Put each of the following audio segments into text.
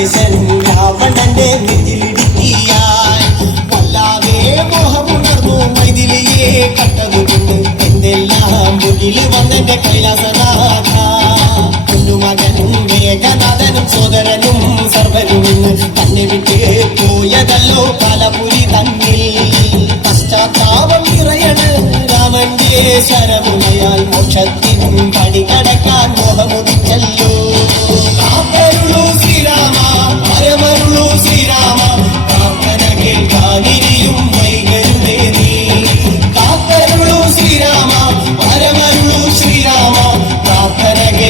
ലങ്കേശൻ രാവണന്റെ നെഞ്ചിലിടുക്കിയായി. വല്ലാതെ മോഹമുണർന്നു മൈഥിലിയെ കണ്ടതുകൊണ്ട് എന്തെല്ലാം മുകിൽ വന്നെന്റെ കൈലാസനാഥ. കുഞ്ഞുമകനും മേഘനാഥനും സോദരനും സർവനും തന്നെ വിട്ട് പോയതല്ലോ പലപുരി തന്നിൽ. പശ്ചാത്താപം നിറയണ് രാമന്റെ ശരമുനയാൽ മോക്ഷത്തിൻ പടി കടക്കാൻ മോഹമുദിച്ചല്ലോ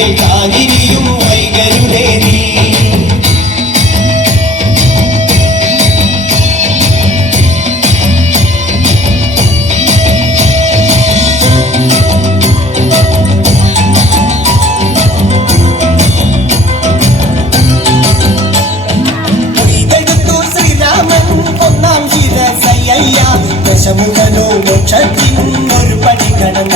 പ്രാർത്ഥന കേൾക്കാനിരിയും വൈകരുതേ നീ ഇതെടുത്തു ശ്രീരാമൻ ഒന്നാം ശിരസയ്യ ദശമുഖനോ മോക്ഷത്തിൻ ഒരു പടി കടന്നയ്യ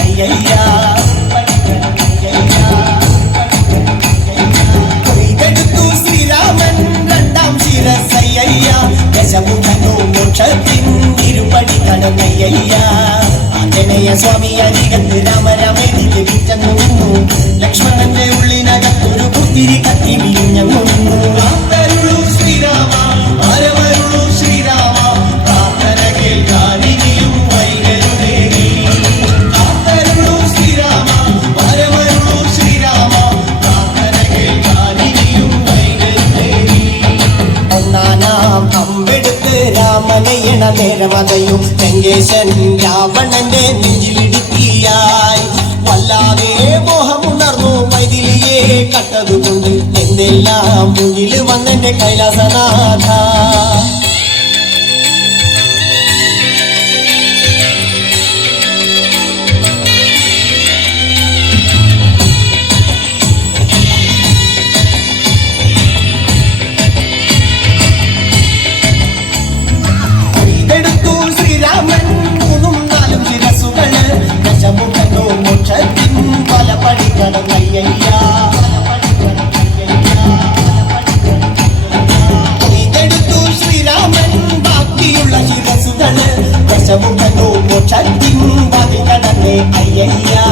ആഞ്ജനേയ സ്വാമി അരികത്ത് രാമരാമേതിക്ക് വിറ്റങ്ങു നിന്നു ലക്ഷ്മണന്റെ ഉള്ളിനകത്തൊരു പുത്തിരി കത്തി വിരിഞ്ഞു കാത്തരുളൂ നേരമതയും ലങ്കേശൻ രാവണന്റെ നെഞ്ചിലിടുക്കിയായി. വല്ലാതെ മോഹമുണർന്നു മൈഥിലിയെ കട്ടതുകൊണ്ട് എന്തെല്ലാം മുന്നിൽ വന്നെന്റെ കൈലാസനാഥ. Yeah.